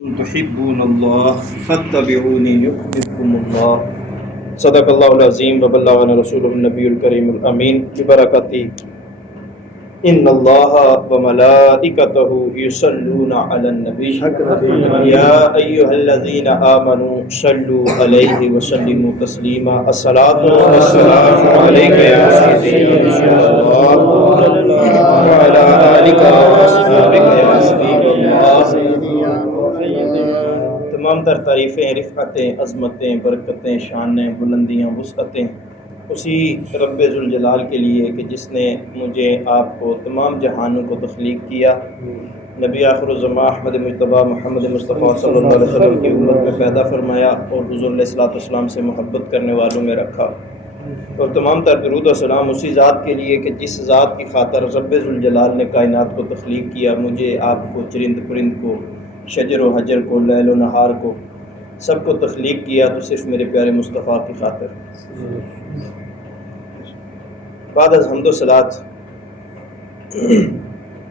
تحبون اللہ فاتبعونی یحببکم اللہ صدق اللہ العظیم وبلغنا رسول النبی الکریم الامین ببرکاتہ ان اللہ وملائکتہ یصلون علی النبی یا ایھا الذین آمنوا صلوا علیہ وسلموا تسلیما الصلاۃ والسلام علیک یا سیدی یا رسول اللہ وعلی آلک واصحابک یا حبیب اللہ۔ تمام تر تعریفیں، رفعتیں، عظمتیں، برکتیں، شانیں، بلندیاں، وسعتیں اسی رب ذوالجلال کے لیے کہ جس نے مجھے آپ کو تمام جہانوں کو تخلیق کیا، نبی آخر الزماں احمد مجتبیٰ محمد مصطفیٰ صلی اللہ علیہ وسلم کی امت میں پیدا فرمایا اور حضور علیہ الصلوۃ والسلام سے محبت کرنے والوں میں رکھا، اور تمام تر درود و سلام اسی ذات کے لیے کہ جس ذات کی خاطر رب ذوالجلال نے کائنات کو تخلیق کیا، مجھے آپ کو، چرند پرند کو، شجر و حجر کو، لیل و نہار کو، سب کو تخلیق کیا تو صرف میرے پیارے مصطفیٰ کی خاطر۔ بعد از حمد و صلات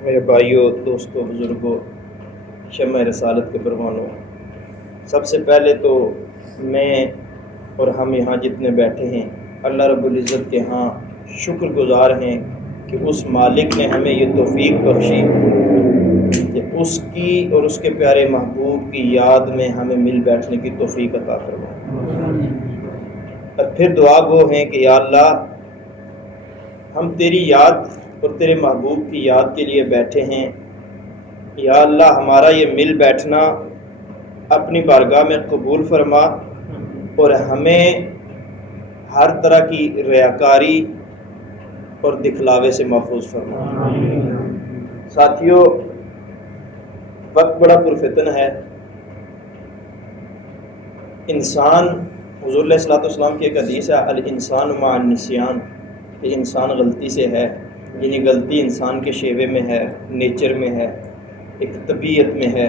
میرے بھائیوں، دوستوں، بزرگوں، شمع رسالت کے پروانوں، سب سے پہلے تو میں اور ہم یہاں جتنے بیٹھے ہیں اللہ رب العزت کے ہاں شکر گزار ہیں کہ اس مالک نے ہمیں یہ توفیق بخشی کہ اس کی اور اس کے پیارے محبوب کی یاد میں ہمیں مل بیٹھنے کی توفیق عطا فرمائے۔ اور پھر دعا گو ہیں کہ یا اللہ، ہم تیری یاد اور تیرے محبوب کی یاد کے لیے بیٹھے ہیں، یا اللہ ہمارا یہ مل بیٹھنا اپنی بارگاہ میں قبول فرما اور ہمیں ہر طرح کی ریاکاری اور دکھلاوے سے محفوظ فرما۔ ساتھیوں، وقت بڑا پرفتن ہے، انسان، حضور علیہ الصلوۃ والسلام کی ایک حدیث ہے الانسان مع النسیان، کہ انسان غلطی سے ہے، یعنی غلطی انسان کے شیوے میں ہے، نیچر میں ہے، ایک طبیعت میں ہے،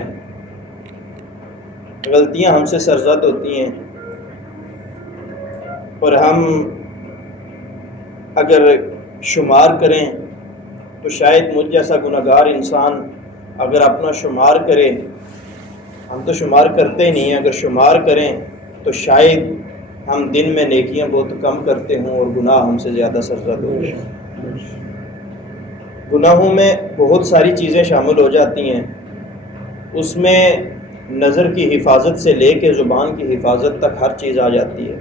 غلطیاں ہم سے سرزد ہوتی ہیں، اور ہم اگر شمار کریں تو شاید مجھ جیسا گنہگار انسان اگر اپنا شمار کرے، ہم تو شمار کرتے ہی نہیں ہیں، اگر شمار کریں تو شاید ہم دن میں نیکیاں بہت کم کرتے ہوں اور گناہ ہم سے زیادہ سرزد ہو۔ گناہوں میں بہت ساری چیزیں شامل ہو جاتی ہیں، اس میں نظر کی حفاظت سے لے کے زبان کی حفاظت تک ہر چیز آ جاتی ہے،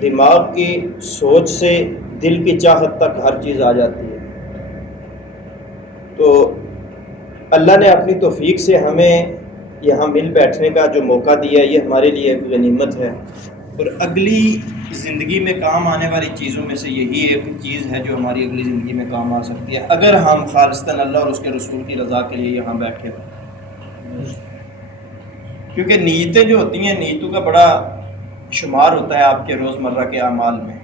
دماغ کی سوچ سے دل کی چاہت تک ہر چیز آ جاتی ہے۔ تو اللہ نے اپنی توفیق سے ہمیں یہاں مل بیٹھنے کا جو موقع دیا ہے، یہ ہمارے لیے ایک غنیمت ہے، اور اگلی زندگی میں کام آنے والی چیزوں میں سے یہی ایک چیز ہے جو ہماری اگلی زندگی میں کام آ سکتی ہے اگر ہم خالصتاً اللہ اور اس کے رسول کی رضا کے لیے یہاں بیٹھے ہیں۔ کیونکہ نیتیں جو ہوتی ہیں، نیتوں کا بڑا شمار ہوتا ہے آپ کے روزمرہ کے اعمال میں،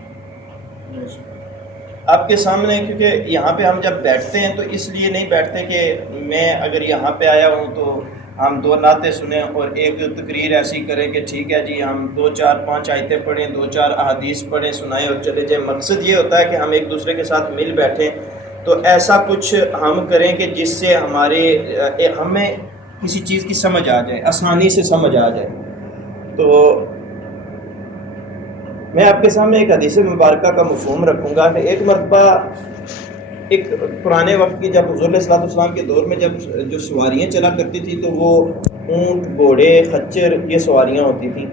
آپ کے سامنے، کیونکہ یہاں پہ ہم جب بیٹھتے ہیں تو اس لیے نہیں بیٹھتے کہ میں اگر یہاں پہ آیا ہوں تو ہم دو نعتیں سنیں اور ایک تقریر ایسی کریں کہ ٹھیک ہے جی ہم 2 4 5 آیتیں پڑھیں، 2 4 احادیث پڑھیں، سنائیں اور چلے جائیں۔ مقصد یہ ہوتا ہے کہ ہم ایک دوسرے کے ساتھ مل بیٹھیں تو ایسا کچھ ہم کریں کہ جس سے ہمیں کسی چیز کی سمجھ آ جائے، آسانی سے سمجھ آ جائے۔ تو میں آپ کے سامنے ایک حدیث مبارکہ کا مفہوم رکھوں گا کہ ایک مرتبہ ایک پرانے وقت کی، جب حضور علیہ الصلوۃ والسلام کے دور میں جب جو سواریاں چلا کرتی تھی تو وہ اونٹ، گھوڑے، خچر، یہ سواریاں ہوتی تھیں۔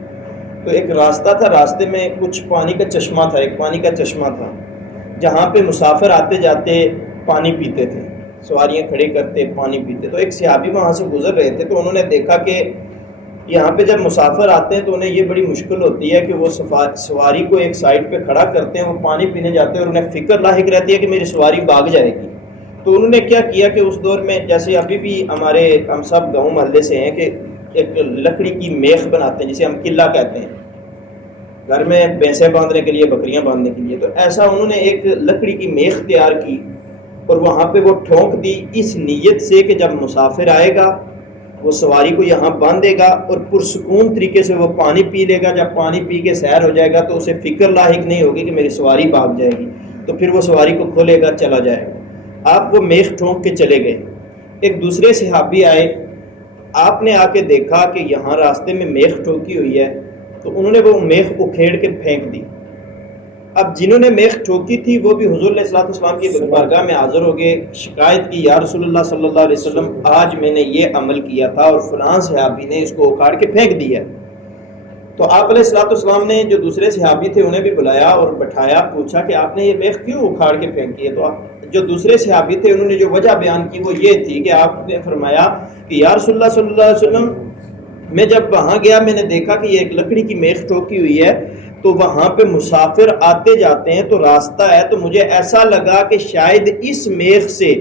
تو ایک راستہ تھا، راستے میں کچھ پانی کا چشمہ تھا، ایک پانی کا چشمہ تھا جہاں پہ مسافر آتے جاتے پانی پیتے تھے، سواریاں کھڑے کرتے پانی پیتے۔ تو ایک صحابی وہاں سے گزر رہے تھے تو انہوں نے دیکھا کہ یہاں پہ جب مسافر آتے ہیں تو انہیں یہ بڑی مشکل ہوتی ہے کہ وہ سواری کو ایک سائڈ پہ کھڑا کرتے ہیں، وہ پانی پینے جاتے ہیں اور انہیں فکر لاحق رہتی ہے کہ میری سواری بھاگ جائے گی۔ تو انہوں نے کیا کیا کہ اس دور میں، جیسے ابھی بھی ہم سب گاؤں محلے سے ہیں، کہ ایک لکڑی کی میخ بناتے ہیں جسے ہم قلعہ کہتے ہیں، گھر میں بھینسیں باندھنے کے لیے، بکریاں باندھنے کے لیے۔ تو ایسا انہوں نے ایک لکڑی کی میخ تیار کی اور وہاں پہ وہ ٹھونک دی، اس نیت سے کہ جب مسافر آئے گا وہ سواری کو یہاں باندھے گا اور پرسکون طریقے سے وہ پانی پی لے گا، جب پانی پی کے سیر ہو جائے گا تو اسے فکر لاحق نہیں ہوگی کہ میری سواری بھاگ جائے گی، تو پھر وہ سواری کو کھولے گا، چلا جائے گا۔ آپ وہ میخ ٹھونک کے چلے گئے۔ ایک دوسرے صحابی آئے آپ نے آ کے دیکھا کہ یہاں راستے میں میخ ٹھوکی ہوئی ہے تو انہوں نے وہ میخ اکھیڑ کے پھینک دی۔ اب جنہوں نے میخ ٹھوکی تھی وہ بھی حضور علیہ السلام کی بارگاہ میں حاضر ہو گئے، شکایت کی، یا رسول اللہ صلی اللہ علیہ وسلم آج میں نے یہ عمل کیا تھا اور فلاں صحابی نے اس کو اکھاڑ کے پھینک دیا۔ تو آپ علیہ السلام نے جو دوسرے صحابی تھے انہیں بھی بلایا اور بٹھایا، پوچھا کہ آپ نے یہ میخ کیوں اکھاڑ کے پھینکی ہے؟ تو جو دوسرے صحابی تھے انہوں نے جو وجہ بیان کی وہ یہ تھی کہ آپ نے فرمایا کہ یا رسول اللہ صلی اللہ علیہ وسلم میں جب وہاں گیا میں نے دیکھا کہ یہ ایک لکڑی کی میخ ٹھوکی ہوئی ہے، تو وہاں پہ مسافر آتے جاتے ہیں تو راستہ ہے، تو مجھے ایسا لگا کہ شاید اس میخ سے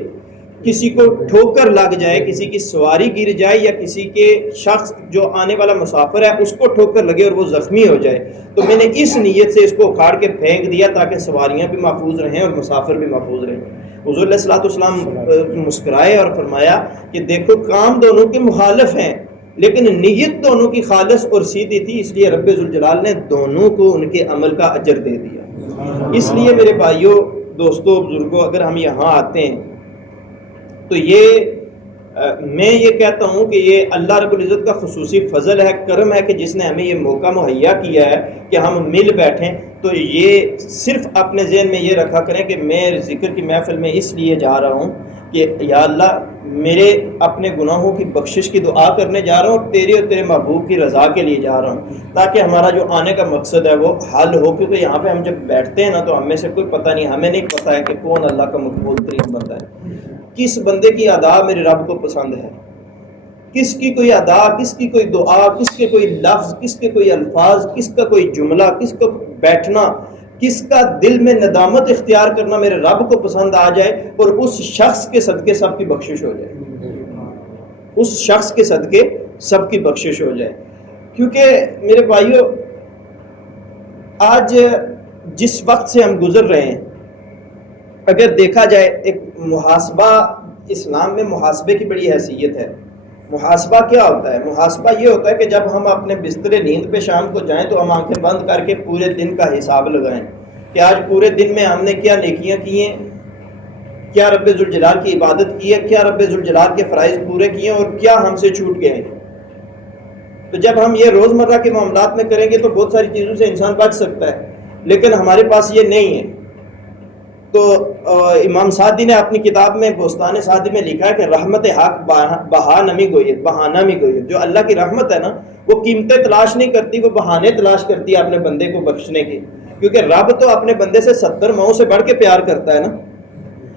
کسی کو ٹھوکر لگ جائے، کسی کی سواری گر جائے، یا کسی کے شخص جو آنے والا مسافر ہے اس کو ٹھوکر لگے اور وہ زخمی ہو جائے، تو میں نے اس نیت سے اس کو اکھاڑ کے پھینک دیا تاکہ سواریاں بھی محفوظ رہیں اور مسافر بھی محفوظ رہیں۔ حضور علیہ السلام مسکرائے اور فرمایا کہ دیکھو کام دونوں کے مخالف ہیں لیکن نیت دونوں کی خالص اور سیدھی تھی، اس لیے رب ذوالجلال نے دونوں کو ان کے عمل کا اجر دے دیا۔ اس لیے میرے بھائیوں، دوستوں، بزرگوں، اگر ہم یہاں آتے ہیں تو میں یہ کہتا ہوں کہ یہ اللہ رب العزت کا خصوصی فضل ہے، کرم ہے کہ جس نے ہمیں یہ موقع مہیا کیا ہے کہ ہم مل بیٹھیں۔ تو یہ صرف اپنے ذہن میں یہ رکھا کریں کہ میں ذکر کی محفل میں اس لیے جا رہا ہوں کہ یا اللہ میرے اپنے گناہوں کی بخشش کی دعا کرنے جا رہا ہوں اور تیری اور تیرے محبوب کی رضا کے لیے جا رہا ہوں، تاکہ ہمارا جو آنے کا مقصد ہے وہ حل ہو۔ کیونکہ یہاں پہ ہم جب بیٹھتے ہیں نا تو ہمیں سے کوئی پتہ نہیں، ہمیں نہیں پتہ ہے کہ کون اللہ کا مقبول ترین بندہ ہے، کس بندے کی ادا میرے رب کو پسند ہے، کس کی کوئی ادا، کس کی کوئی دعا، کس کے کوئی لفظ، کس کے کوئی الفاظ، کس کا کوئی جملہ، کس کا بیٹھنا، کس کا دل میں ندامت اختیار کرنا میرے رب کو پسند آ جائے اور اس شخص کے صدقے سب کی بخشش ہو جائے، اس شخص کے صدقے سب کی بخشش ہو جائے۔ کیونکہ میرے بھائیوں آج جس وقت سے ہم گزر رہے ہیں، اگر دیکھا جائے ایک محاسبہ، اسلام میں محاسبے کی بڑی حیثیت ہے۔ محاسبہ کیا ہوتا ہے؟ محاسبہ یہ ہوتا ہے کہ جب ہم اپنے بستر نیند پہ شام کو جائیں تو ہم آنکھیں بند کر کے پورے دن کا حساب لگائیں کہ آج پورے دن میں ہم نے کیا نیکیاں کی ہیں، کیا رب ذوالجلال کی عبادت کی ہے، کیا رب ذوالجلال کے فرائض پورے کیے ہیں اور کیا ہم سے چھوٹ گئے ہیں۔ تو جب ہم یہ روزمرہ کے معاملات میں کریں گے تو بہت ساری چیزوں سے انسان بچ سکتا ہے، لیکن ہمارے پاس یہ نہیں ہے۔ تو امام سعدی نے اپنی کتاب میں بستان سعدی میں لکھا ہے کہ رحمت حق بہانہ می گوید، جو اللہ کی رحمت ہے نا وہ قیمتیں تلاش نہیں کرتی، وہ بہانے تلاش کرتی ہے اپنے بندے کو بخشنے کے، کیونکہ رب تو اپنے بندے سے 70 ماؤں سے بڑھ کے پیار کرتا ہے نا۔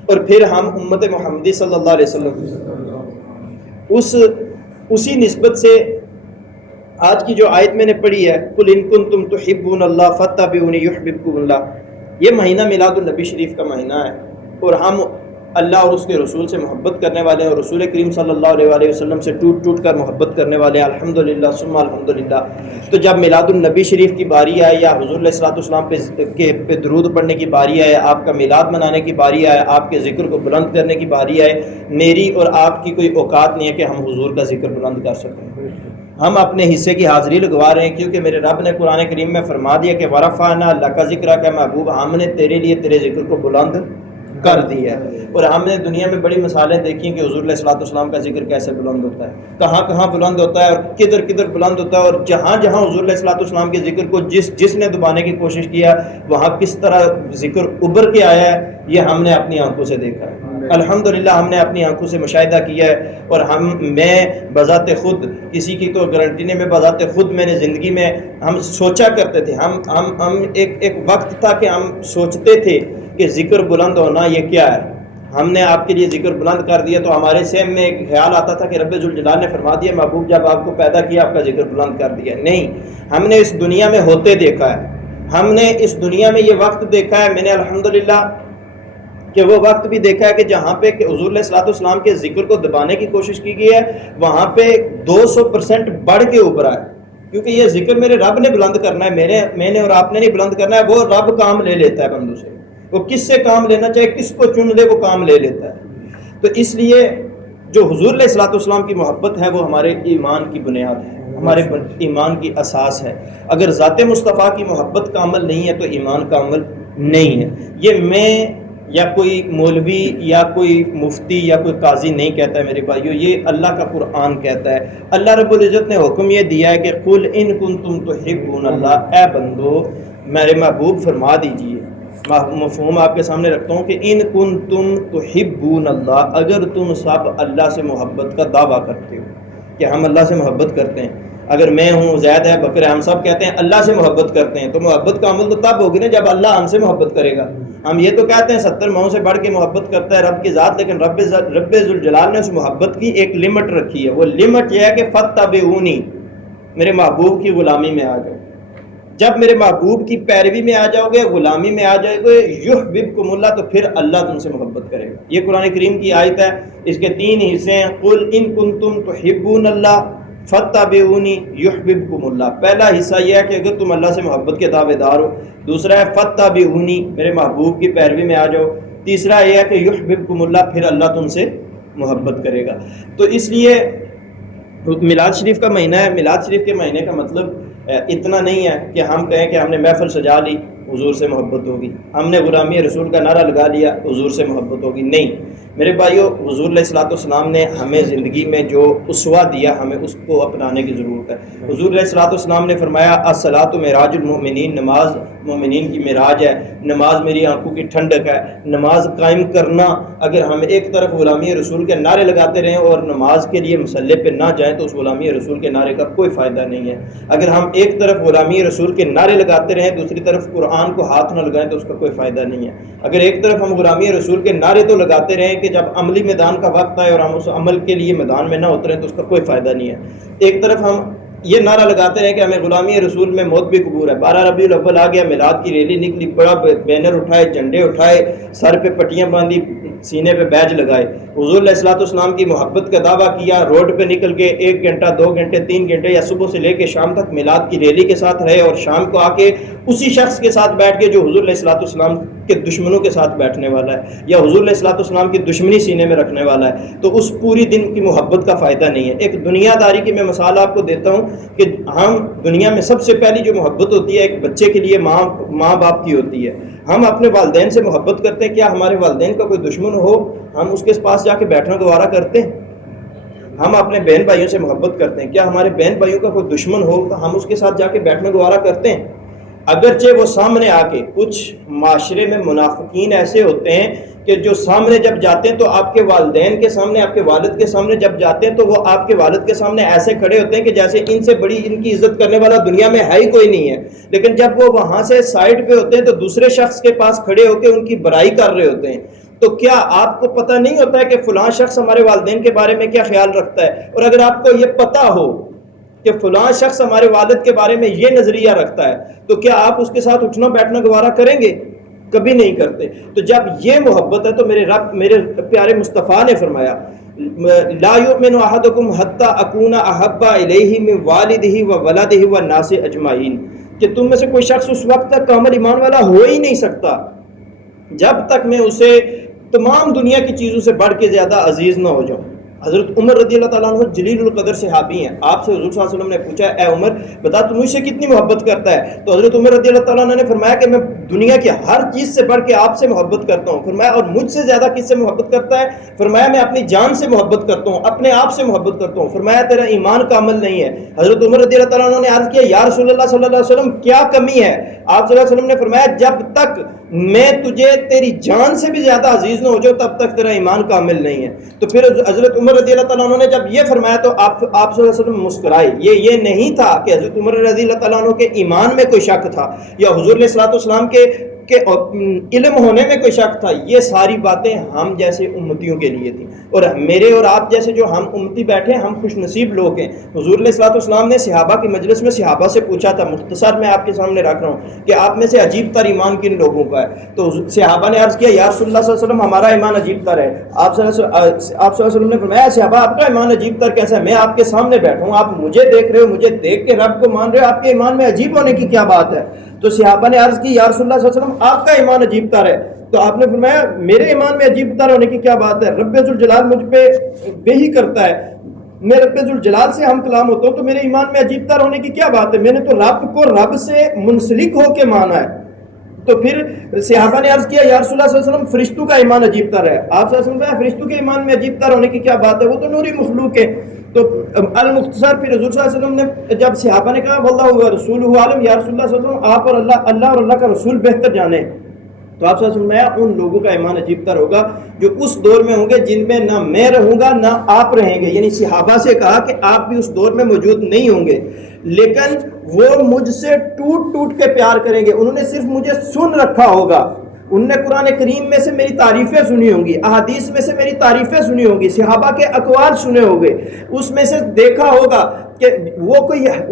اور پھر ہم امت محمدی صلی اللہ علیہ وسلم اسی نسبت سے آج کی جو آیت میں نے پڑھی ہے قل ان کنتم تحبون اللہ فاتبعونی یحببکم اللہ، یہ مہینہ میلاد النبی شریف کا مہینہ ہے اور ہم اللہ اور اس کے رسول سے محبت کرنے والے ہیں اور رسول کریم صلی اللہ علیہ وسلم سے ٹوٹ ٹوٹ کر محبت کرنے والے ہیں، الحمدللہ ثم الحمدللہ۔ تو جب میلاد النبی شریف کی باری آئے یا حضور علیہ السلام پہ درود پڑھنے کی باری آئے، آپ کا میلاد منانے کی باری آئے، آپ کے ذکر کو بلند کرنے کی باری آئے، میری اور آپ کی کوئی اوقات نہیں ہے کہ ہم حضور کا ذکر بلند کر سکیں۔ ہم اپنے حصے کی حاضری لگوا رہے ہیں، کیونکہ میرے رب نے قرآن کریم میں فرما دیا کہ ورفعنا لک ذکرک محبوب، ہم نے تیرے لیے تیرے ذکر کو بلند کر دیا ہے۔ اور ہم نے دنیا میں بڑی مثالیں دیکھی کہ حضور علیہ السلام کا ذکر کیسے بلند ہوتا ہے، کہاں کہاں بلند ہوتا ہے اور کدھر کدھر بلند ہوتا ہے، اور جہاں جہاں حضور علیہ السلام کے ذکر کو جس نے دبانے کی کوشش کیا وہاں کس طرح ذکر ابھر کے آیا ہے، یہ ہم نے اپنی آنکھوں سے دیکھا ہے، الحمدللہ ہم نے اپنی آنکھوں سے مشاہدہ کیا ہے۔ اور میں بذات خود، کسی کی تو گارنٹی نہیں، میں بذات خود میں نے زندگی میں ہم سوچا کرتے تھے، ہم ایک وقت تھا کہ ہم سوچتے تھے کہ ذکر بلند ہونا یہ کیا ہے، ہم نے آپ کے لیے ذکر بلند کر دیا تو ہمارے ذہن میں ایک خیال آتا تھا کہ رب ذوالجلال نے فرما دیا محبوب جب آپ کو پیدا کیا آپ کا ذکر بلند کر دیا۔ نہیں، ہم نے اس دنیا میں ہوتے دیکھا ہے، ہم نے اس دنیا میں یہ وقت دیکھا ہے، میں نے الحمدللہ کہ وہ وقت بھی دیکھا ہے کہ جہاں پہ کہ حضور علیہ السلام کے ذکر کو دبانے کی کوشش کی گئی ہے وہاں پہ 200% بڑھ کے اوپر آئے، کیونکہ یہ ذکر میرے رب نے بلند کرنا ہے، میں نے اور آپ نے نہیں بلند کرنا ہے، وہ رب کام لے لیتا ہے بندوں سے، وہ کس سے کام لینا چاہے، کس کو چن لے وہ کام لے لیتا ہے۔ تو اس لیے جو حضور علیہ السلام کی محبت ہے وہ ہمارے ایمان کی بنیاد ہے، ہمارے ایمان کی اساس ہے۔ اگر ذات مصطفیٰ کی محبت کا عمل نہیں ہے تو ایمان کا عمل نہیں ہے۔ یہ میں یا کوئی مولوی یا کوئی مفتی یا کوئی قاضی نہیں کہتا ہے میرے بھائیو، یہ اللہ کا قرآن کہتا ہے۔ اللہ رب العزت نے حکم یہ دیا ہے کہ قل ان کنتم تحبون اللہ، اے بندو میرے محبوب فرما دیجئے، مفہوم آپ کے سامنے رکھتا ہوں کہ ان کنتم تحبون اللہ، اگر تم سب اللہ سے محبت کا دعویٰ کرتے ہو کہ ہم اللہ سے محبت کرتے ہیں، اگر میں ہوں، زید ہے، بکر ہے، ہم سب کہتے ہیں اللہ سے محبت کرتے ہیں، تو محبت کا عمل تو تب ہوگی نا جب اللہ ہم سے محبت کرے گا۔ ہم یہ تو کہتے ہیں 70 ماؤں سے بڑھ کے محبت کرتا ہے رب کی ذات، لیکن رب ذوالجلال نے اس محبت کی ایک لمٹ رکھی ہے، وہ لمٹ یہ ہے کہ فاتبعونی، میرے محبوب کی غلامی میں آ جاؤ۔ جب میرے محبوب کی پیروی میں آ جاؤ گے، غلامی میں آ جاؤ گے، یحببکم اللہ، تو پھر اللہ تم سے محبت کرے گا۔ یہ قرآن کریم کی آیت ہے، اس کے 3 حصے ہیں، قل ان کنتم تحبون اللہ فاتبعونی یحببکم اللہ۔ پہلا حصہ یہ ہے کہ اگر تم اللہ سے محبت کے دعوے دار ہو، دوسرا ہے فاتبعونی، میرے محبوب کی پیروی میں آ جاؤ، تیسرا یہ ہے کہ یحببکم اللہ، پھر اللہ تم سے محبت کرے گا۔ تو اس لیے میلاد شریف کا مہینہ ہے، میلاد شریف کے مہینے کا مطلب اتنا نہیں ہے کہ ہم کہیں کہ ہم نے محفل سجا لی حضور سے محبت ہوگی، ہم نے غلامی رسول کا نعرہ لگا لیا حضور سے محبت ہوگی، نہیں میرے بھائیو، حضور علیہ الصلوۃ والسلام نے ہمیں زندگی میں جو اسوہ دیا ہمیں اس کو اپنانے کی ضرورت ہے۔ حضور علیہ الصلوۃ والسلام نے فرمایا الصلاۃ معراج المؤمنین، نماز مومنین کی معراج ہے، نماز میری آنکھوں کی ٹھنڈک ہے۔ نماز قائم کرنا، اگر ہم ایک طرف غلامی رسول کے نعرے لگاتے رہیں اور نماز کے لیے مصلی پہ نہ جائیں تو اس غلامی رسول کے نعرے کا کوئی فائدہ نہیں ہے۔ اگر ہم ایک طرف غلامی رسول کے نعرے لگاتے رہیں، دوسری طرف قرآن کو ہاتھ نہ لگائیں تو اس کا کوئی فائدہ نہیں ہے۔ اگر ایک طرف ہم غلامی رسول کے نعرے تو لگاتے رہیں کہ جب عملی میدان کا وقت آئے اور ہم اس عمل کے لیے میدان میں نہ اتریں تو اس کا کوئی فائدہ نہیں ہے۔ ایک طرف ہم یہ نعرہ لگاتے رہے کہ ہمیں غلامی رسول میں موت بھی قبول ہے، 12 ربیع الاول آ گیا، میلاد کی ریلی نکلی، بڑا بینر اٹھائے، جھنڈے اٹھائے، سر پہ پٹیاں باندھی، سینے پہ بیج لگائے، حضور علیہ الصلوۃ والسلام کی محبت کا دعویٰ کیا، روڈ پہ نکل کے 1 گھنٹہ 2 گھنٹے 3 گھنٹے یا صبح سے لے کے شام تک میلاد کی ریلی کے ساتھ رہے، اور شام کو آ کے اسی شخص کے ساتھ بیٹھ کے جو حضور علیہ الصلوۃ والسلام کے دشمنوں کے ساتھ بیٹھنے والا ہے یا حضور علیہ الصلوۃ والسلام کی دشمنی سینے میں رکھنے والا ہے، تو اس پوری دن کی محبت کا فائدہ نہیں ہے۔ ایک دنیا داری کی میں مثال آپ کو دیتا ہوں کہ ہم دنیا میں سب سے پہلی جو محبت ہوتی ہے ایک بچے کے لیے ماں باپ کی ہوتی ہے۔ ہم اپنے والدین سے محبت کرتے ہیں، کیا ہمارے والدین کا کوئی دشمن ہو ہم اس کے پاس جا کے بیٹھنا گوارا کرتے ہیں؟ ہم اپنے بہن بھائیوں سے محبت کرتے ہیں، کیا ہمارے بہن بھائیوں کا کوئی دشمن ہو تو ہم اس کے ساتھ جا کے بیٹھنا گوارا کرتے ہیں؟ اگرچہ وہ سامنے آ کے، کچھ معاشرے میں منافقین ایسے ہوتے ہیں کہ جو سامنے جب جاتے ہیں تو آپ کے والدین کے سامنے، آپ کے والد کے سامنے جب جاتے ہیں تو وہ آپ کے والد کے سامنے ایسے کھڑے ہوتے ہیں کہ جیسے ان سے بڑی ان کی عزت کرنے والا دنیا میں ہے ہی کوئی نہیں ہے، لیکن جب وہ وہاں سے سائڈ پہ ہوتے ہیں تو دوسرے شخص کے پاس کھڑے ہو کے ان کی برائی کر رہے ہوتے ہیں۔ تو کیا آپ کو پتہ نہیں ہوتا ہے کہ فلاں شخص ہمارے والدین کے بارے میں کیا خیال رکھتا ہے؟ اور اگر آپ کو یہ پتہ ہو کہ فلاں شخص ہمارے والد کے بارے میں یہ نظریہ رکھتا ہے تو کیا آپ اس کے ساتھ اٹھنا بیٹھنا گوارا کریں گے؟ کبھی نہیں کرتے۔ تو جب یہ محبت ہے تو میرے پیارے مصطفیٰ نے فرمایا لا یؤمن احدکم حتی اکون احب الیہ من والدہ وولدہ والناس اجمعین، کہ تم میں سے کوئی شخص اس وقت تک کامل ایمان والا ہو ہی نہیں سکتا جب تک میں اسے تمام دنیا کی چیزوں سے بڑھ کے زیادہ عزیز نہ ہو جاؤں۔ حضرت عمر رضی اللہ تعالیٰ عنہ جلیل القدر صحابی ہیں، آپ سے حضور صلی اللہ علیہ وسلم نے پوچھا اے عمر بتا تو مجھ سے کتنی محبت کرتا ہے؟ تو حضرت عمر رضی اللہ تعالیٰ عنہ نے فرمایا کہ میں دنیا کی ہر چیز سے بڑھ کے آپ سے محبت کرتا ہوں۔ فرمایا اور مجھ سے زیادہ کس سے محبت کرتا ہے؟ فرمایا میں اپنی جان سے محبت کرتا ہوں، اپنے آپ سے محبت کرتا ہوں۔ فرمایا تیرا ایمان کامل نہیں ہے۔ حضرت عمر رضی اللہ تعالیٰ عنہ نے عرض کیا یا رسول اللہ صلی اللہ علیہ وسلم کیا کمی ہے؟ آپ صلی اللہ علیہ وسلم نے فرمایا جب تک میں تجھے تیری جان سے بھی زیادہ عزیز نہ ہو جاؤ تب تک تیرا ایمان کامل نہیں ہے۔ تو پھر حضرت عمر رضی اللہ تعالیٰ عنہ نے جب یہ فرمایا تو آپ صلی اللہ علیہ وسلم مسکرائے۔ یہ نہیں تھا کہ حضرت عمر رضی اللہ تعالیٰ عنہ کے ایمان میں کوئی شک تھا یا حضور علیہ الصلوۃ والسلام کے علم ہونے میں کوئی شک تھا، یہ ساری باتیں ہم جیسے امتیوں کے لیے تھیں، اور میرے اور آپ جیسے جو ہم امتی بیٹھے ہیں ہم خوش نصیب لوگ ہیں۔ حضور علیہ الصلوۃ والسلام نے صحابہ کی مجلس میں صحابہ سے پوچھا تھا، مختصر میں آپ کے سامنے رکھ رہا ہوں کہ آپ میں سے عجیب تر ایمان کن لوگوں کا ہے؟ تو صحابہ نے عرض کیا یا رسول اللہ صلی اللہ علیہ وسلم ہمارا ایمان عجیب تر ہے۔ آپ صلی اللہ علیہ وسلم نے فرمایا صحابہ آپ کا ایمان عجیب تر کیسا ہے؟ میں آپ کے سامنے بیٹھا ہوں، آپ مجھے دیکھ رہے ہو، مجھے دیکھ کے رب کو مان رہے ہو، آپ کے ایمان میں عجیب ہونے کی کیا بات ہے؟ تو صحابہ نے عرض کی یا رسول اللہ صلی اللہ علیہ وسلم آپ کا ایمان عجیب تر ہے۔ تو آپ نے فرمایا میرے ایمان میں عجیب تر ہونے کی کیا بات ہے؟ رب ذوالجلال مجھ پہ وحی کرتا ہے، میں رب ذوالجلال سے ہم کلام ہوتا ہوں تو میرے ایمان میں عجیب تر ہونے کی کیا بات ہے؟ میں نے تو رب کو رب سے منسلک ہو کے مانا ہے، تو پھر صحابہ نے عرض کیا یا رسول اللہ صلی اللہ علیہ وسلم فرشتوں کا ایمان عجیب تر ہے. آپ صلی اللہ علیہ وسلم فرشتوں کے ایمان میں عجیب تر ہونے کی کیا بات ہے, وہ تو نوری مخلوق ہے. تو المختصر پھر حضور صلی اللہ علیہ وسلم نے جب صحابہ نے کہا واللہ رسولہ عالم, یا رسول اللہ صلی اللہ علیہ وسلم آپ اور اللہ اور اللہ کا رسول بہتر جانے, تو آپ صلی اللہ علیہ وسلم ان لوگوں کا ایمان عجیب تر ہوگا جو اس دور میں ہوں گے جن میں نہ میں رہوں گا نہ آپ رہیں گے. یعنی صحابہ سے کہا کہ آپ بھی اس دور میں موجود نہیں ہوں گے, لیکن وہ مجھ سے ٹوٹ ٹوٹ کے پیار کریں گے. انہوں نے صرف مجھے سن رکھا ہوگا, انہوں نے قرآن کریم میں سے میری تعریفیں سنی ہوں گی, احادیث میں سے میری تعریفیں سنی ہوں گی, صحابہ کے اقوال سنے ہوں گے, اس میں سے دیکھا ہوگا کہ وہ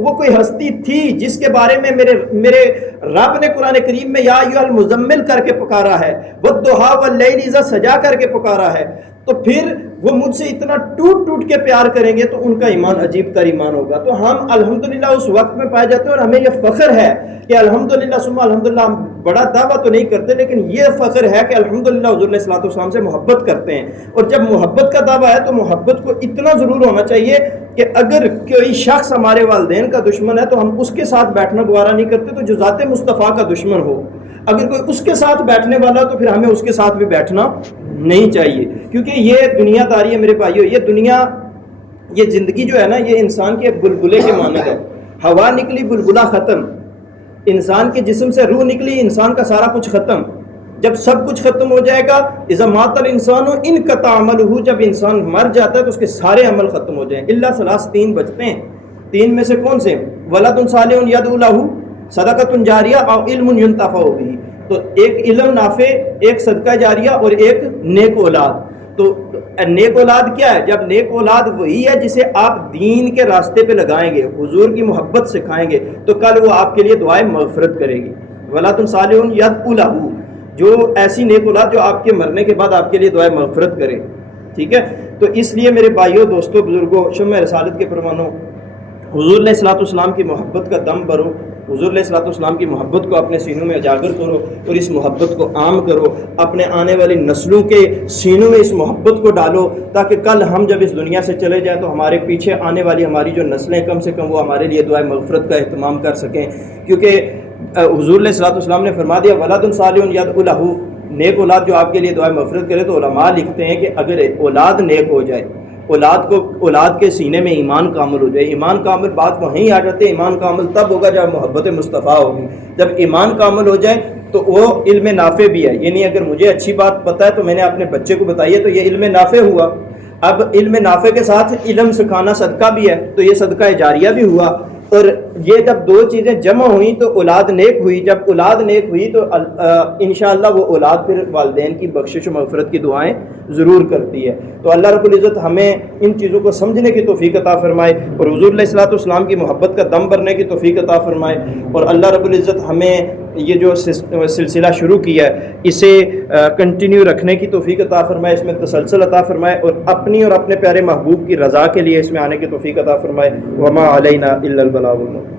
کوئی ہستی تھی جس کے بارے میں میرے رب نے قرآن کریم میں یا ایھا المزمل کر کے پکارا ہے, والضحیٰ واللیل اذا سجا کر کے پکارا ہے. تو پھر وہ مجھ سے اتنا ٹوٹ ٹوٹ کے پیار کریں گے تو ان کا ایمان عجیب تر ایمان ہوگا. تو ہم الحمدللہ اس وقت میں پائے جاتے ہیں, اور ہمیں یہ فخر ہے کہ الحمدللہ ثم الحمدللہ. ہم بڑا دعویٰ تو نہیں کرتے, لیکن یہ فخر ہے کہ الحمدللہ حضور علیہ الصلوۃ والسلام سے محبت کرتے ہیں. اور جب محبت کا دعویٰ ہے تو محبت کو اتنا ضرور ہونا چاہیے کہ اگر کوئی شخص ہمارے والدین کا دشمن ہے تو ہم اس کے ساتھ بیٹھنا گوارا نہیں کرتے, تو جو ذات مصطفیٰ کا دشمن ہو, اگر کوئی اس کے ساتھ بیٹھنے والا تو پھر ہمیں اس کے ساتھ بھی بیٹھنا نہیں چاہیے. کیونکہ یہ دنیا داری ہے میرے بھائیو, یہ دنیا, یہ زندگی جو ہے نا, یہ انسان کے بلبلے کے مانند ہے. ہوا نکلی بلبلہ ختم, انسان کے جسم سے روح نکلی, انسان کا سارا کچھ ختم. جب سب کچھ ختم ہو جائے گا, اذا مات الانسان انقطع عملہ, جب انسان مر جاتا ہے تو اس کے سارے عمل ختم ہو جائیں. الا ثلاث, تین بچتے ہیں. تین میں سے کون سے؟ ولد صالح یدعو لہ, صدقۃ جاریہ او علم ینتفع بہ. تو ایک علم نافع, ایک صدقہ جاریہ, اور ایک نیک اولاد. تو نیک اولاد کیا ہے؟ جب نیک اولاد وہی ہے جسے آپ دین کے راستے پہ لگائیں گے, حضور کی محبت سکھائیں گے, تو کل وہ آپ کے لیے دعائیں مغفرت کرے گی. ولد صالح یدعو لہ, جو ایسی نیک اولاد جو آپ کے مرنے کے بعد آپ کے لیے دعائیں مغفرت کرے. ٹھیک ہے, تو اس لیے میرے بھائیوں, دوستوں, بزرگوں, شمع رسالت کے پروانوں, حضور علیہ الصلوۃ والسلام کی محبت کا دم بھرو, حضور علیہ الصلوۃ والسلام کی محبت کو اپنے سینوں میں اجاگر کرو, اور اس محبت کو عام کرو, اپنے آنے والی نسلوں کے سینوں میں اس محبت کو ڈالو, تاکہ کل ہم جب اس دنیا سے چلے جائیں تو ہمارے پیچھے آنے والی ہماری جو نسلیں کم سے کم وہ ہمارے لیے دعائے مغفرت کا اہتمام کر سکیں. کیونکہ حضور علیہ الصلوۃ والسلام نے فرما دیا ولد صالح یدعو لہ, نیک اولاد جو آپ کے لیے دعائے مغفرت کرے. تو علماء لکھتے ہیں کہ اگر اولاد نیک ہو جائے, اولاد کے سینے میں ایمان کامل ہو جائے. ایمان کامل بات وہیں آ جاتے ہیں. ایمان کامل تب ہوگا جب محبت مصطفیٰ ہوگی. جب ایمان کامل ہو جائے تو وہ علم نافع بھی ہے. یعنی اگر مجھے اچھی بات پتہ ہے تو میں نے اپنے بچے کو بتائی ہے, تو یہ علم نافع ہوا. اب علم نافع کے ساتھ علم سکھانا صدقہ بھی ہے, تو یہ صدقہ جاریہ بھی ہوا. اور یہ جب دو چیزیں جمع ہوئیں تو اولاد نیک ہوئی. جب اولاد نیک ہوئی تو انشاءاللہ وہ اولاد پھر والدین کی بخشش و مغفرت کی دعائیں ضرور کرتی ہے. تو اللہ رب العزت ہمیں ان چیزوں کو سمجھنے کی توفیق عطا فرمائے, اور حضور علیہ الصلوۃ والسلام کی محبت کا دم بھرنے کی توفیق عطا فرمائے. اور اللہ رب العزت ہمیں یہ جو سلسلہ شروع کیا ہے اسے کنٹینیو رکھنے کی توفیق عطا فرمائے, اس میں تسلسل عطا فرمائے, اور اپنی اور اپنے پیارے محبوب کی رضا کے لیے اس میں آنے کی توفیق عطا فرمائے. وما علینا الا البلاغ المبین.